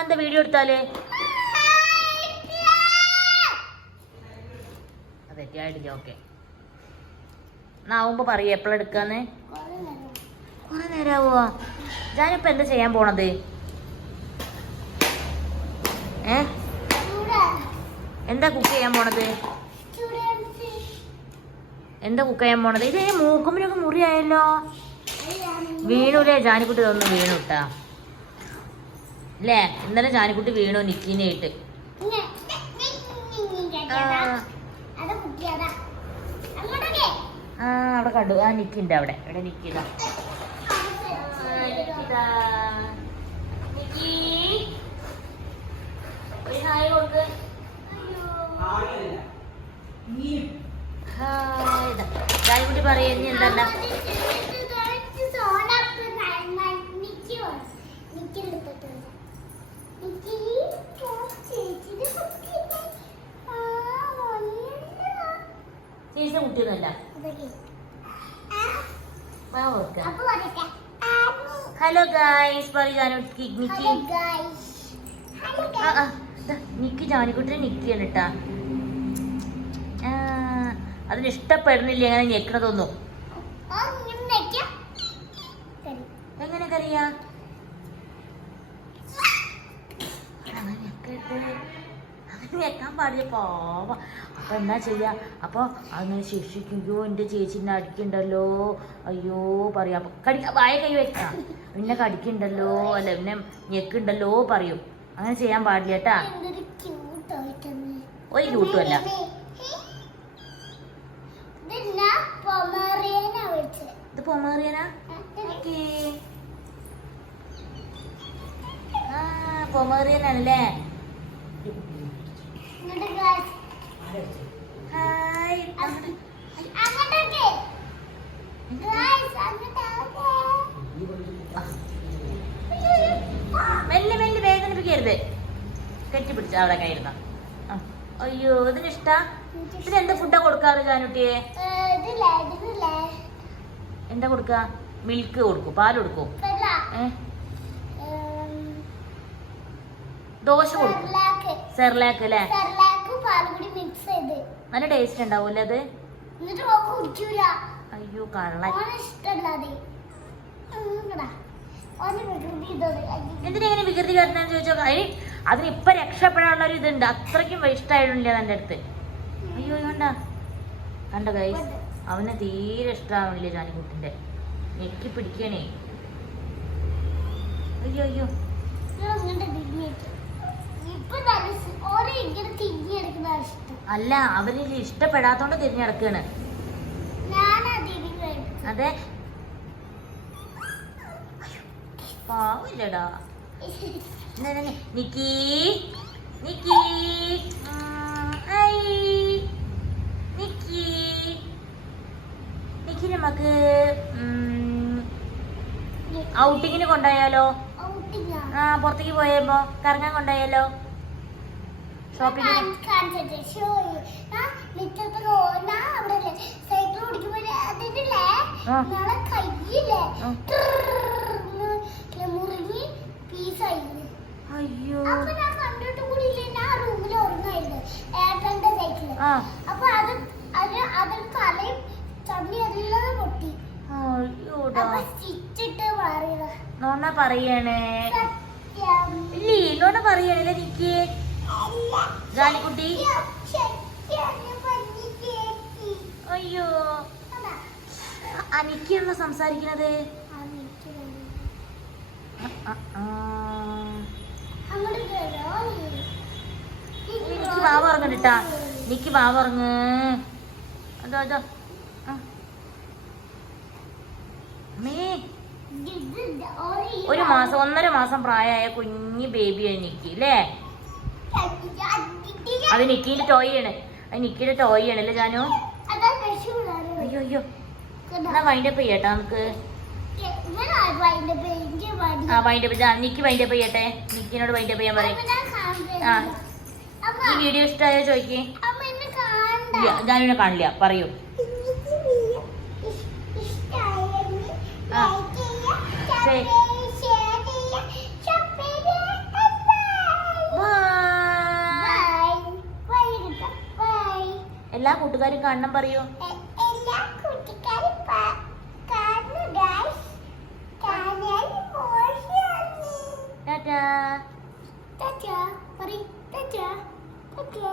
എന്താ വീഡിയോ എടുത്താലേ? തെറ്റിയായിട്ടില്ല. ഓക്കെ, എന്നാവുമ്പോ പറയ എപ്പോഴും എടുക്കാന്ന്. കുറെ നേരമാവോ? ഞാനിപ്പോ എന്താ ചെയ്യാൻ പോണത്? എന്താ കുക്ക് ചെയ്യാൻ പോണത്? എന്താ കുക്ക് ചെയ്യാൻ പോണത്? ഇത് മൂക്കുമ്പിനൊക്കെ മുറിയായല്ലോ. വീണൂലേ? ജാനിക്കുട്ടി ഇതൊന്നും വീണു ഇട്ടാ അല്ലേ? ഇന്നലെ ജാനിക്കുട്ടി വീണു നിക്കിനായിട്ട്. അവിടെ കണ്ടു. ആ നിക്കിണ്ട് അവിടെ. ഇവിടെ നിക്കിതാ. ഹായ് കൊടുക്ക്. ജാനിക്കുട്ടി പറയുന്ന എന്താ? ചേച്ചിയുടെ കുട്ടിയൊന്നുമല്ല. ഹലോ ഗായ്സ് പറയും നിക്കി. നിക്കി ജാനിക്കുട്ടിനെ നിക്കിയാണ് കേട്ടാ. അതിന് ഇഷ്ടപ്പെടുന്നില്ല അങ്ങനെ ഞെക്കണതൊന്നും. എങ്ങനെ കറിയാ? അങ്ങനെ ഞെക്കാൻ പാടില്ല പാവ. അപ്പൊ എന്നാ ചെയ്യാ? അപ്പൊ അങ്ങനെ ശിക്ഷിക്കുകയോ എന്റെ ചേച്ചിനെ അടിക്കണ്ടല്ലോ, അയ്യോ പറയാ. വായ കൈ വെക്കാം. പിന്നെ കടിക്കണ്ടല്ലോ, അല്ല പിന്നെ ഞെക്കുണ്ടല്ലോ പറയും. അങ്ങനെ ചെയ്യാൻ പാടില്ല കേട്ടാ. ഒരു ക്യൂട്ടുമല്ല. ഇത് പൊമേറിയനാ? ഓക്കേ, പൊമേറിയനല്ലേ? ഹായ്. മെല്ലെ മെല്ലെ വേദനിപ്പിക്കരുത്. കെട്ടിപ്പിടിച്ച അവിടെ കയ്യിരുന്ന. അയ്യോ ഇതിനിഷ്ടാ. ഇതിനെന്താ ഫുഡാ കൊടുക്കാറ് ജാനുട്ടിയെ? എന്താ കൊടുക്ക? മിൽക്ക് കൊടുക്കും, പാല് കൊടുക്കും, ദോശ കൊടുക്കും, സെർലാക്ക് അല്ലേ? നല്ല ടേസ്റ്റ് ഉണ്ടാവൂല്ലേ അത്? അയ്യോ കള്ള. എന്തിനെങ്ങനെ വികൃതി കാരണെന്ന് ചോദിച്ചോ. അതിന് ഇപ്പൊ രക്ഷപ്പെടാനുള്ള ഒരു ഇതുണ്ട്. അത്രയ്ക്കും ഇഷ്ടമായിട്ടില്ല എൻ്റെ അടുത്ത്. അയ്യോ കണ്ട കണ്ട ഗൈസ്, അവനെ തീരെ ഇഷ്ടമാവില്ല ജാനിക്കുട്ടിന്റെ. ഞെക്കി പിടിക്കണേ. അയ്യോ അയ്യോ. അല്ല, അവന് ഇഷ്ടപ്പെടാത്തോണ്ട് തിരിഞ്ഞടക്കാണ്. അതെ പാവില്ലടാ. നിക്കി നിക്കി നിക്കി നിക്കി നമുക്ക് ഔട്ടിങ്ങിന് കൊണ്ടുപോയാലോ? പുറത്തേക്ക് പോയപ്പോ കറങ്ങാൻ കൊണ്ടുപോയാലോ? ഷോപ്പിംഗ്. അയ്യോ നോണ പറയണേ. ഇല്ലേ നോണ പറയണല്ലേ നിക്ക് ജാനിക്കുട്ടി. അയ്യോ അനിക്കാണല്ലോ സംസാരിക്കണത്. എനിക്ക് വാവ ഉറങ്ങണ്ടിട്ടാ. എനിക്ക് വാവ ഉറങ്ങ്. അതോ അതോ ഒരു മാസം 1.5 മാസം പ്രായമായ കുഞ്ഞി ബേബിയാണ് നിക്കി അല്ലേ? അത് നിക്കിന്റെ ടോയാണ്. അത് നിക്കിയുടെ ടോയാണ് അല്ലേ ജാനു? അയ്യോ അയ്യോ. എന്നാ വൈൻഡപ്പ് ചെയ്യട്ടെ നമുക്ക്. വൈൻഡപ്പ് നിക്കി വൈൻഡപ്പ് ചെയ്യട്ടെ. നിക്കിനോട് വൈൻഡപ്പ് ചെയ്യാൻ പറയും. ഈ വീഡിയോ ഇഷ്ടമായോ ചോദിക്കേ? ജാനുവിനെ കാണില്ല പറയൂ. എല്ലാ കൂട്ടുകാരും കാണണം പറയൂ. എല്ലാ കൂട്ടുകാരും കാണണം ഗൈസ്. കാണാൻ മോശമാണ്. ടാറ്റാ. ടാറ്റാ പറയ്. ടാറ്റാ. ടാറ്റാ.